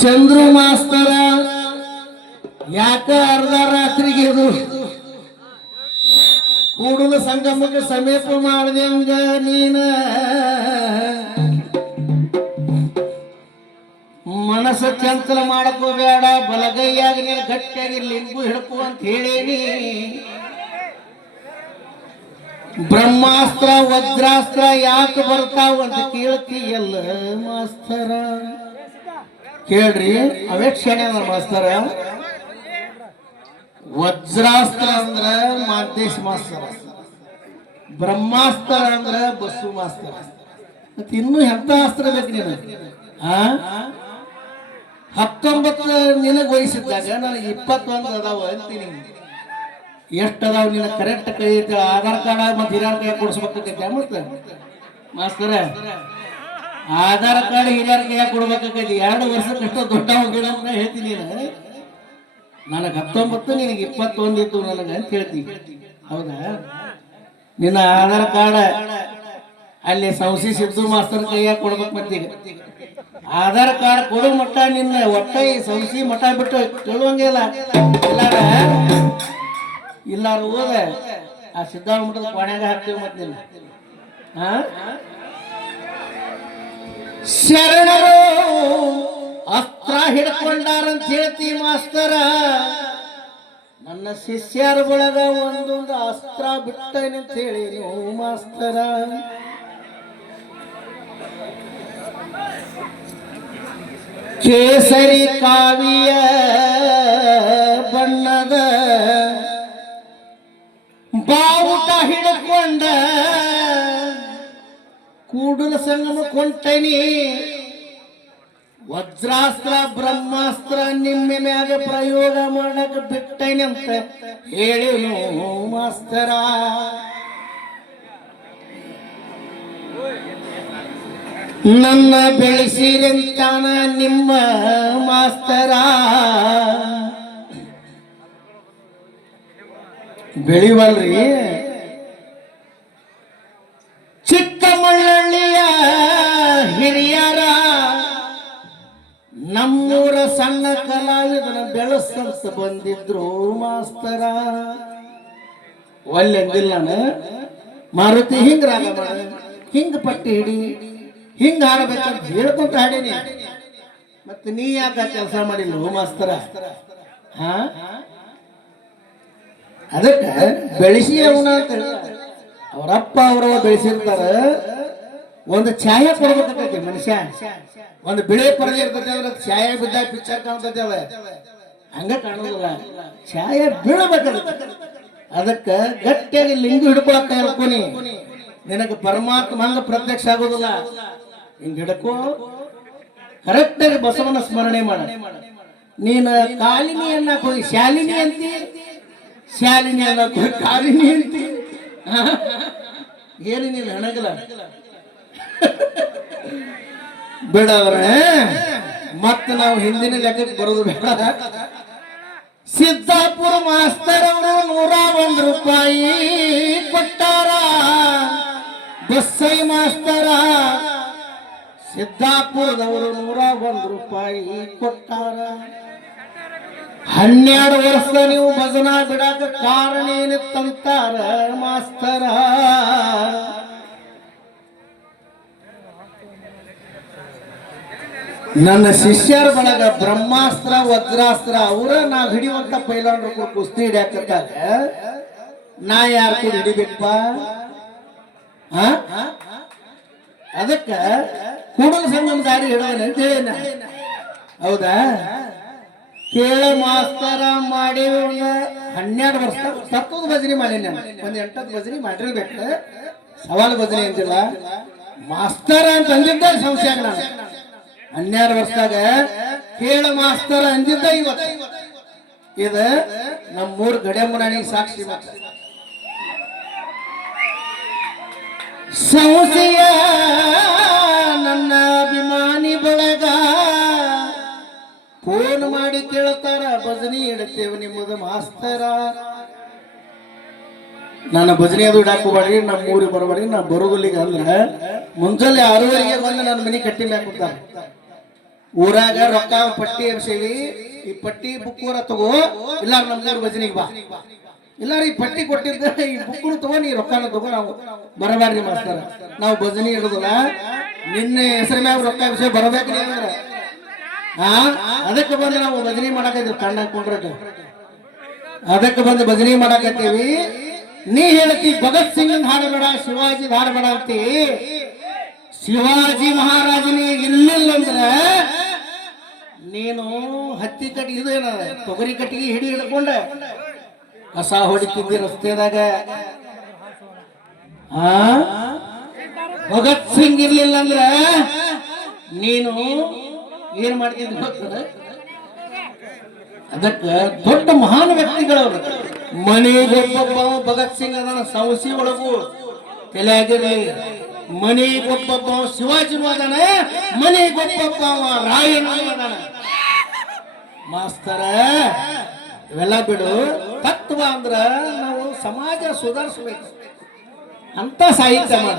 ಚಂದ್ರು ಮನಸ್ಸ ಚಂಚಲ ಮಾಡ್ಕೋಬೇಡ ಬಲಗೈಯಾಗಿ ನೀನು ಗಟ್ಟಿಯಾಗಿ ಲಿಂಬು ಹಿಡ್ಕು ಅಂತ ಹೇಳೇನಿ. ಬ್ರಹ್ಮಾಸ್ತ್ರ, ವಜ್ರಾಸ್ತ್ರ ಯಾಕೆ ಬರ್ತಾವ ಅಂತ ಕೇಳ್ತೀಯಲ್ಲ ಮಾಸ್ತರ. ಕೇಳ್ರಿ, ಅವೇ ಕ್ಷಣ ಅದ ಮಾಸ್ತರ. ವಜ್ರಾಸ್ತ್ರ ಅಂದ್ರ ಮಾದೇಶ್ ಮಾಸ್ತರ. ಬ್ರಹ್ಮಾಸ್ತ್ರ ಅಂದ್ರ ಬಸ್ಸು ಮಾಸ್ತರ. ಮತ್ತೆ ಇನ್ನೂ ಎಂತ ಅಸ್ತ್ರ ಬೇಕು ನೀನು ಆ? ಹತ್ತೊಂಬತ್ತು ನಿನಗೆ ವಯಸ್ಸಿದ್ದಾಗ ನನಗೆ ಇಪ್ಪತ್ತೊಂದು ಅದಾವ ಅಂತೀನಿ. ಎಷ್ಟು ಅದಾವ ನಿನ್ನ ಕರೆಕ್ಟ್ ಕೈ ಐತೆ, ಆಧಾರ್ ಕಾರ್ಡ್ ಮತ್ತೆ ಹಿರಿಯರ ಕೈ ಕೊಡಿಸ್ಬೇಕಾಗೈತೆ ಮಾಸ್ತರ, ಆಧಾರ್ ಕಾರ್ಡ್ ಹಿರಿಯರ ಕೈ ಕೊಡ್ಬೇಕಾಗೈತಿ ಎರಡು ವರ್ಷಕ್ಕಷ್ಟು ದೊಡ್ಡ ಹೋಗಿಡ ಅಂತ ಹೇಳ್ತೀನಿ ನೀನು ನನಗೆ ಹತ್ತೊಂಬತ್ತು, ನಿನಗೆ ಇಪ್ಪತ್ತೊಂದು ಇತ್ತು ನನಗೆ ಅಂತ ಹೇಳ್ತೀನಿ. ಹೌದಾ? ನಿನ್ನ ಆಧಾರ್ ಕಾರ್ಡ್ ಅಲ್ಲಿ ಸೌಸಿ ಸಿದ್ದು ಮಾಸ್ತರ್ ಕೈಯಾಗ ಕೊಡ್ಬೇಕು ಮತ್ತೀಗ. ಆಧಾರ್ ಕಾರ್ಡ್ ಕೊಡು ಮಟ್ಟ ನಿನ್ನ, ಒಟ್ಟ ಈ ಸಂಸಿ ಮಠ ಬಿಟ್ಟು ಕೇಳುವಂಗಿಲ್ಲ ಇಲ್ಲಾರ? ಇಲ್ಲಾರ ಹೋದ. ಆ ಸಿದ್ಧಾರ್ಥ ಮಠದ ಕೊನೆಯಾಗ ಹಾಕ್ತೀವಿ ಮತ್ತೆ ಶರಣರು, ಅಸ್ತ್ರ ಹಿಡ್ಕೊಂಡಾರಂತ ಹೇಳ್ತಿ ಮಾಸ್ತರ. ನನ್ನ ಶಿಷ್ಯರ ಒಳಗ ಒಂದೊಂದು ಅಸ್ತ್ರ ಬಿಟ್ಟೇನೆ ಅಂತ ಹೇಳಿ ನೀವು ಮಾಸ್ತರ. ಕೇಸರಿ ಕಾವಿಯ ಬಣ್ಣದ ಬಾವುಟ ಹಿಡ್ಕೊಂಡ ಕೂಡಲ ಸಂಗಮ ಕೊಂಟನಿ. ವಜ್ರಾಸ್ತ್ರ, ಬ್ರಹ್ಮಾಸ್ತ್ರ ನಿಮ್ಮ ಮ್ಯಾಗ ಪ್ರಯೋಗ ಮಾಡಕ್ ಬಿಟ್ಟೇನೆ ಅಂತ ಹೇಳಿ ಮಾಸ್ತರ. ನನ್ನ ಬೆಳೆಸಿರಂತಾನ ನಿಮ್ಮ ಮಾಸ್ತರ? ಬೆಳಿವಲ್ರಿ. ಚಿಕ್ಕಮಳ್ಳಳ್ಳಿಯ ಹಿರಿಯರ ನಮ್ಮೂರ ಸಣ್ಣ ಕಲಾವಿದನ ಬೆಳೆಸಂತ ಬಂದಿದ್ರು ಮಾಸ್ತರ. ಒಲ್ಲೆಂದಿಲ್ಲ ಮಾರುತಿ ಹಿಂಗ ರಾಗ ಹಿಂಗ್ ಪಟ್ಟಿ ಹಿಡಿ. ಹಿಂಗ್ ಹಾಡಬೇಕಂತ ಹೇಳ್ಕೊಂತ ಹಾಡೇನಿ. ಮತ್ತೆ ನೀ ಯಾಕ ಕೆಲಸ ಮಾಡಿಲ್ಲ ಮಾಸ್ತರ? ಹಾ? ಅದಕ್ಕೆ ಬೆಳೆಸಿ ಅವನ ಅಂತ ಅವರಪ್ಪ ಅವರವ ಬೆಳೆಸಿರ್ತಾರ. ಒಂದು ಛಾಯೆ ಕೊಡ್ಬೇಕಾಗತ್ತೆ ಮನುಷ್ಯ. ಒಂದು ಬಿಳಿ ಪರದೆ ಇರ್ತದೆ ಅಂದ್ರೆ ಛಾಯೆ ಬಿದ್ದ ಪಿಕ್ಚರ್ ಕಾಣ್ತದೆ ಅವ ಹಂಗ ಕಾಣೋದಿಲ್ಲ. ಛಾಯೆ ಬೀಳಬೇಕಾಗತ್ತೆ. ಅದಕ್ಕ ಗಟ್ಟಿಯಾಗಿ ಲಿಂಗ ಹಿಡ್ಕೊಳಕ ಇರ್ಕೊನಿ ನಿನಗೆ ಪರಮಾತ್ಮ ಹಂಗ ಪ್ರತ್ಯಕ್ಷ ಆಗೋದಿಲ್ಲ. ಹಿಂಗ್ ಹಿಡಕೋ. ಕರೆಕ್ಟ್ ಆಗಿ ಬಸವನ ಸ್ಮರಣೆ ಮಾಡ. ನೀನ ಕಾಲಿನಿ ಅನ್ನಕ್ ಹೋಗಿ ಶಾಲಿನಿ ಅಂತಿ. ಶಾಲಿನಿ ಅನ್ನಕ್ ಹೋಗಿ ಕಾಲಿನಿ ಅಂತಿ. ಬಿಡವ್ರೆ, ಮತ್ತೆ ನಾವು ಹಿಂದಿನ ಲೆಕ್ಕಕ್ಕೆ ಬರೋದು ಬೇಡ. ಸಿದ್ದಾಪುರ ಮಾಸ್ತರ್ ಅವರು ನೂರ ಒಂದು ರೂಪಾಯಿ. ಬಸ್ಸೈ ಮಾಸ್ತರ. ಸಿದ್ದಾಪುರದವರು ನೂರ ಒಂದು ರೂಪಾಯಿ ಕೊಟ್ಟಾರ. ಹನ್ನೆರಡು ವರ್ಷ ನೀವು ಭಜನಾ ಬಿಡಾಕ ಕಾರಣ ಏನಿತ್ತಂತಾರ ಮಾಸ್ತರ. ನನ್ನ ಶಿಷ್ಯರ ಬಳಗ ಬ್ರಹ್ಮಾಸ್ತ್ರ, ವಜ್ರಾಸ್ತ್ರ ಅವರ ನಾ ಹಿಡಿಯುವಂತ ಪೈಲಾಂಡ್ರು ಕುಸ್ತಿ ಹಿಡಿಯಾಕತ್ತಾಗ. ನಾ ಯಾರು ಹಿಡಿಬೇಕಪ್ಪ? ಅದಕ್ಕ ಕೂಡಲ ಸಂಗಮ ದಾರಿ ಹಿಡಿದ ಅಂತ ಹೇಳಿ ಹೌದಾ? ಕೇಳ ಮಾಸ್ತರ ಮಾಡಿ ಹನ್ನೆರಡು ವರ್ಷ ಸತ್ತದ ಭಜನೆ ಮಾಡಿನ ಒಂದ್ ಎಂಟತ್ತು ಭಜನೆ ಮಾಡಿರ್ಬೇಕು. ಸವಾಲು ಭಜನೆ ಅಂತಿಲ್ಲ. ಮಾಸ್ತರ ಅಂತ ಅಂದಿದ್ದ ಸಂಶಯ ನಾನು. ಹನ್ನೆರಡು ವರ್ಷದಾಗ ಕೇಳ ಮಾಸ್ತರ ಅಂದಿದ್ದ ಇವತ್ತು. ಇದ ನಮ್ಮೂರ್ ಗಡ್ಯಮ್ಮನಾಣಿ ಸಾಕ್ಷಿ ಮಾತ್ರ ಸಂಶಯ ನನ್ನ ಅಭಿಮಾನಿ ಬಳಗ. ಫೋನ್ ಮಾಡಿ ಕೇಳ್ತಾರ, ಭಜನಿ ಇಡ್ತೇವೆ ನಿಮ್ಮದು ಮಾಸ್ತರ. ನಾನು ಭಜನೆ ಅದು ಇಡಾಕ್ ಹೋಗ್ಬೇಡ್ರಿ ನಮ್ಮ ಊರಿಗೆ ಬರಬೇಡ್ರಿ, ನಾ ಬರೋದಿಲ್ಲಿಗೆ ಅಂದ್ರೆ ಮುಂಜಾನೆ ಆರೂವರೆಗೆ ಬಂದು ನನ್ನ ಮನೆ ಕಟ್ಟಿ ಮ್ಯಾಗ ಕೊಡ್ತಾರೆ ಊರಾಗ ರೊಕ್ಕ ಪಟ್ಟಿ ಎಬ್ಸೇವಿ ಈ ಪಟ್ಟಿ ಬುಕ್ಕೂರ ತಗೋ ಇಲ್ಲ ನಮ್ಗಾರು ಭಜನಿಗೆ ಬಾ. ಇಲ್ಲ ಪಟ್ಟಿ ಕೊಟ್ಟಿದ್ದ ಈ ಬುಕ್ಕನು ತಗೋ ನೀ ರೊಕ್ಕನ ತಗೋ ನಾವು ಬರಬ್ಯಾಡ್ರಿ ಮಾಸ್ತರ. ನಾವು ಭಜನಿ ಇರೋದಲ್ಲ ನಿನ್ನೆ ಹೆಸರು ಮ್ಯಾಗ ರೊಕ್ಕ ವಿಷಯ ಬರಬೇಕು ನೀ ಅಂದ್ರೆ ಹಾ ಅದಕ್ಕೆ ಬಂದು ನಾವು ಭಜನಿ ಮಾಡಾಕೈತಿ ಕಣ್ಣ ಹಾಕೊಂಡ್ರೆ ಅದಕ್ಕೆ ಬಂದು ಭಜನಿ ಮಾಡಾಕತ್ತೀವಿ. ನೀ ಹೇಳ್ತಿ ಭಗತ್ ಸಿಂಗ್ ಹಾಡಬೇಡ ಶಿವಾಜಿ ಹಾಡಬೇಡ ಅಂತಿ. ಶಿವಾಜಿ ಮಹಾರಾಜನೇ ಇಲ್ಲಿಲ್ಲ ಅಂದ್ರೆ ನೀನು ಹತ್ತಿ ಕಟ್ಟಿಗೆ ಇದೇನ ತೊಗರಿ ಕಟ್ಟಿಗೆ ಹಿಡಿ ಹಿಡ್ಕೊಂಡ? ಕಸ ಹೊಡಿತಿದ್ದಿ ರಸ್ತೆದಾಗ. ಆ? ಭಗತ್ ಸಿಂಗ್ ಇರ್ಲಿಲ್ಲ ಅಂದ್ರ ನೀನು ಏನ್ ಮಾಡ್ತಿದ್ದಿ ಅದಕ್ಕೆ ದೊಡ್ಡ ಮಹಾನ್ ವ್ಯಕ್ತಿಗಳವರು ಮನೆಗೊಬ್ಬೊಬ್ಬ ಭಗತ್ ಸಿಂಗ್ ಅದನ್ನ ಸಂಸಿ ಒಳಗು. ತಲೆಯಾಗಿರ್ಲಿ. ಮನೆಗೊಬ್ಬೊಬ್ಬ ಶಿವಾಜಿ ಅದಾನ ಮನೆಗೊಬ್ಬೊಬ್ಬ ರಾಯಣ್ಣ ಅದಾನ ಮಾಸ್ತರ ಇವೆಲ್ಲ ಬಿಡು. ತತ್ವ ಅಂದ್ರ ನಾವು ಸಮಾಜ ಸುಧಾರಿಸ್ಬೇಕು. ಅಂತ ಸಾಹಿತ್ಯ ಮಾಡ.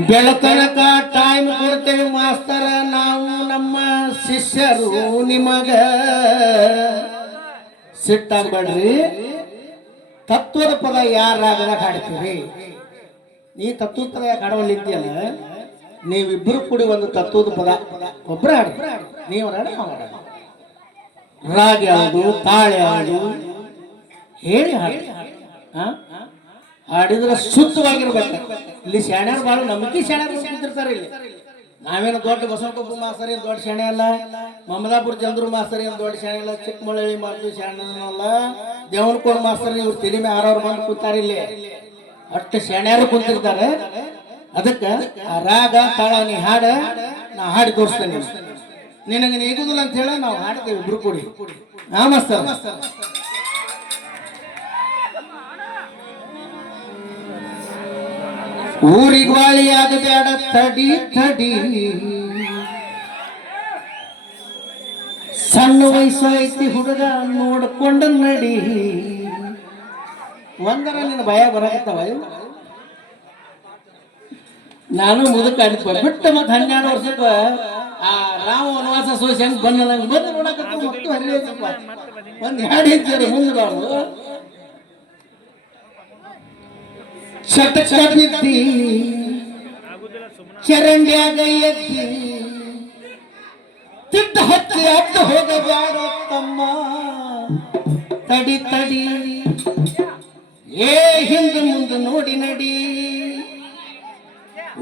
ಬೆಳತನಕ ಟೈಮ್ ಕೊಡ್ತೇವೆ ಮಾಸ್ತರ, ನಾವು ನಮ್ಮ ಶಿಷ್ಯರು ನಿಮಗ ಸಿಟ್ಟಾಗ್ಬೇಡ್ರಿ ತತ್ವದ ಪದ ಯಾರು ರಾಗದಾಗ ಹಾಡ್ತೀವಿ ನೀ ತತ್ವದ ಪದ ಯಾಕೆ ಹಾಡವಲ್ಲಿ ಇದೆಯಲ್ಲ ನೀವಿಬ್ಬರು ಕೂಡಿ ಒಂದು ತತ್ವದ ಪದ ಒಬ್ಬರ ಹಾಡಿ ನೀವು ಹಾಡ ರಾಗ ಯಾವುದು ತಾಳೆ ಯಾವುದು ಹೇಳಿ ಹಾಡಿ ಹಾ ಹಾಡಿದ್ರೆ ಶುದ್ಧವಾಗಿರ್ಬೇಕು. ಇಲ್ಲಿ ಶಾಣ್ಯಾರು ಬಾಳು ನಂಬಿಕೆ ಶಾಣ್ಯರು ಕುಂತಿರ್ತಾರೆ ಇಲ್ಲಿ. ನಾವೇನು ದೊಡ್ಡ ಬಸವಕೊಪ್ಪ ಮಾಸ್ತರ್ ಏನು ದೊಡ್ಡ ಶಾಣೆ ಅಲ್ಲ? ಮಮದಾಪುರ ಚಂದ್ರು ಮಾಸ್ತರ್ ಏನು ದೊಡ್ಡ ಶಾಣೆ ಅಲ್ಲ? ಚಿಕ್ಕಮಳಳ್ಳಿ ಮಾಡಿದ್ರು ಶಾಣೆ ಅಲ್ಲ? ದೇವನಕೋಡ್ ಮಾಸ್ತರ್ ಇವ್ರು ತಲೆ ಮೇಲೆ ಆರವ್ರು ಬಂದು ಕೂತಾರೆ ಇಲ್ಲಿ. ಅಷ್ಟು ಶಾಣ್ಯಾರು ಕುಂತಿರ್ತಾರೆ. ಅದಕ್ಕೆ ಆ ರಾಗ, ತಾಳ, ನೀ ಹಾಡ, ನಾ ಹಾಡಿ ತೋರಿಸ್ತೇನೆ ನಿನಗೆ. ನೀಗುದಿಲ್ಲ ಅಂತ ಹೇಳ ನಾವು ಹಾಡ್ತೇವೆ, ಇಬ್ರು ಕೂಡಿ. ಮಾಸ್ತರ್ ಊರಿಗೆ ವಾಳಿಯಾಗ ಬೇಡ, ತಡಿ ತಡಿ. ಸಣ್ಣ ವಯಸ್ಸು ಐತಿ ಹುಡುಗ, ನೋಡ್ಕೊಂಡು ನಡಿ. ಒಂದರ ನಿನ್ನ ಭಯ ಬರಕತ್ತವ? ನಾನು ಮುದುಕ ಬಿಟ್ಟು ಮತ್ತೆ ಹನ್ನೆರಡು ವರ್ಷಕ್ಕ ಆ ರಾಮ ವನವಾಸ ಸೋಸಿ ಹೆಂಗ್ ನಂಗೆ ಬಂದು ನೋಡಕ್ಕ ಒಂದ್ ಎರಡು ಹೆಜ್ಜೆ ಮುಂದೆ ಬಾರು ಶತಕ ಬಿದ್ದಿ ಚರಂಡ್ಯಾಗ ಎದ್ದಿ ತಿದ್ದ ಹತ್ತಿ ಅಡ್ಡ ಹೋಗಬ್ಯಾಡ ತಮ್ಮ ತಡಿ ತಡಿ ಏ ಹಿಂದೆ ಮುಂದೆ ನೋಡಿ ನಡಿ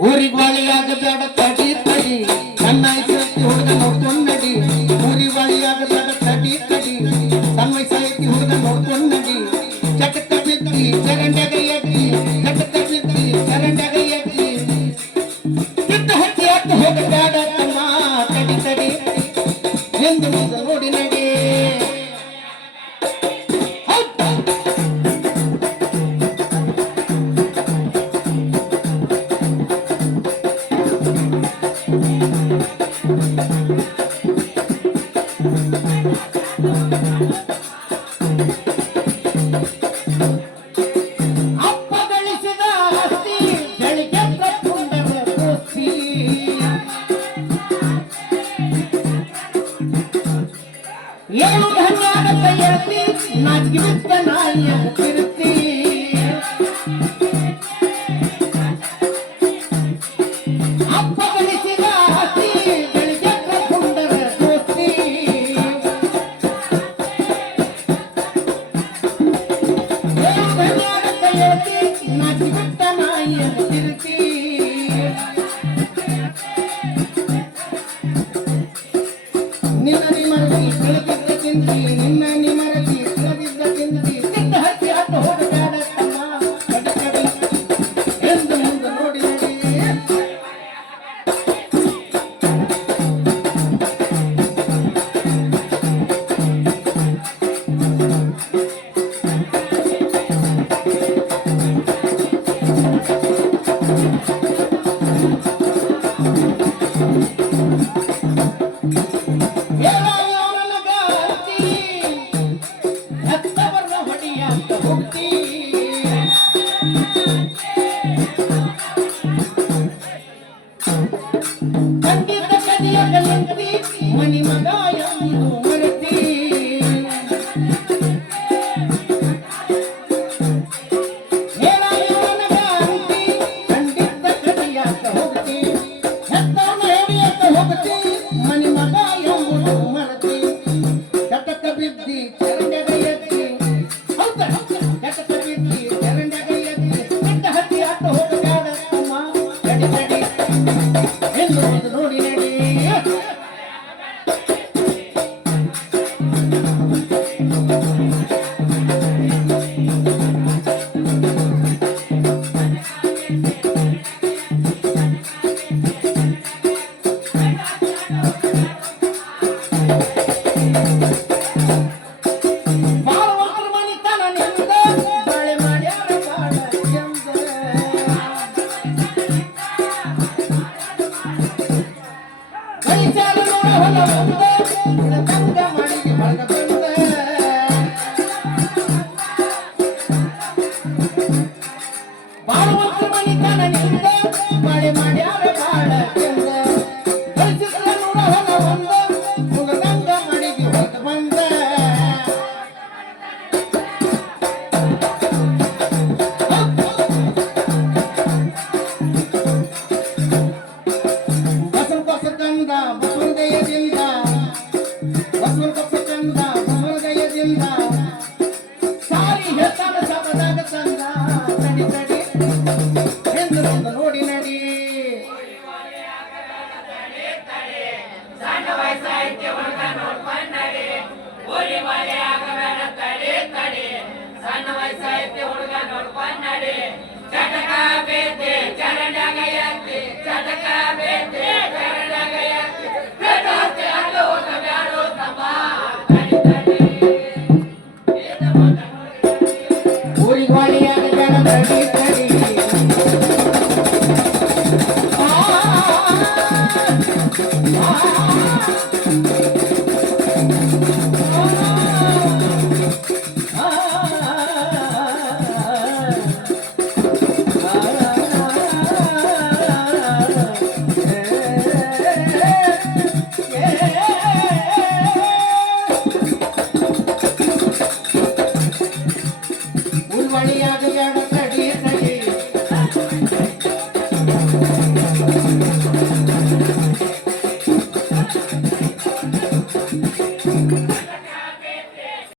ಊರಿಗೆ ಬಾಳಿಯಾಗಬೇಡ ತಡಿ ತಡಿ ನನ್ನ ಐತಿ ಹುಡುಗ ನೋಡ್ಕೊಂಡ್ ನಡಿ ಊರಿಗೆ ಬಾಳಿಯಾಗಬೇಡ ತಡಿ ತಡಿ ಸಣ್ಣ ವಯಸ್ಸೈತಿ ಹುಡುಗ ನೋಡ್ಕೊಂಡ್ ಹತ್ತಿ ಅಡ್ಡ ಹೋಗಬೇಡ ತಮ್ಮ ತಡಿ. ತಡಿ ಹಿಂದೆ ಮಕ್ಕಳ ಮನಿತನ ನಿಂದ ಮಳೆ ಮಾಡ್ಯಾರ